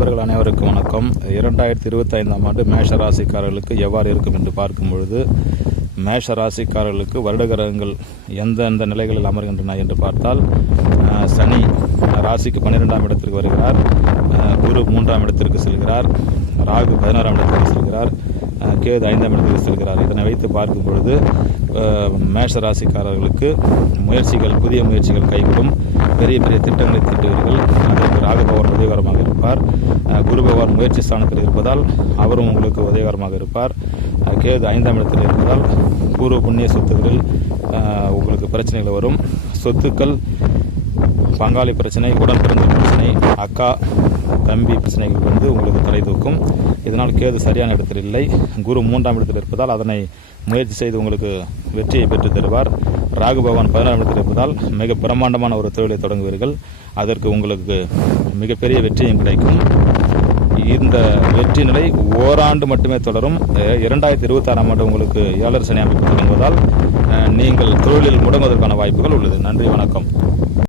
நண்பர்கள் அனைவருக்கும் வணக்கம். 2025ஆம் ஆண்டு மேஷ ராசிக்காரர்களுக்கு எவ்வாறு இருக்கும் என்று பார்க்கும் பொழுது, மேஷ ராசிக்காரர்களுக்கு வருட கிரகங்கள் எந்தெந்த நிலைகளில் அமர்கின்றன என்று பார்த்தால், சனி ராசிக்கு 12ஆம் இடத்திற்கு வருகிறார், குரு 3ஆம் இடத்திற்கு செல்கிறார், ராகு 16ஆம் இடத்திற்கு செல்கிறார், கேது 5ஆம் இடத்திற்கு செல்கிறார். இதனை வைத்து பார்க்கும் பொழுது மேஷ ராசிக்காரர்களுக்கு புதிய முயற்சிகள் கைகூடும். பெரிய பெரிய திட்டங்களை தீட்டுவீர்கள். அதற்கு ராகு பகவான் உதவிகரமாக இருப்பார். குரு பகவான் முயற்சி ஸ்தானத்தில் இருப்பதால் அவரும் உங்களுக்கு உதவிகரமாக இருப்பார். கேது 5ஆம் இடத்தில் இருப்பதால் பூர்வ புண்ணிய சொத்துக்களில் உங்களுக்கு பிரச்சனைகள் வரும். சொத்துக்கள், பங்காளி பிரச்சனை, உடன் பிறந்த பிரச்சனை, அக்கா தம்பி பிரச்சனைகள் வந்து உங்களுக்கு தலை தூக்கும். இதனால் கேது சரியான இடத்தில் இல்லை. குரு 3ஆம் இடத்தில் இருப்பதால் அதனை முயற்சி செய்து உங்களுக்கு வெற்றியை பெற்றுத் தருவார். ராகு பகவான் 16ஆம் இடத்தில் இருப்பதால் மிக பிரம்மாண்டமான ஒரு தொழிலை தொடங்குவீர்கள். அதற்கு உங்களுக்கு மிகப்பெரிய வெற்றியும் கிடைக்கும். இந்த வெற்றி நிலை ஓராண்டு மட்டுமே தொடரும். 2026ஆம் ஆண்டு உங்களுக்கு 7 சனி அமைப்பு தொடங்குவதால் நீங்கள் தொழிலில் முடங்குவதற்கான வாய்ப்புகள் உள்ளது. நன்றி, வணக்கம்.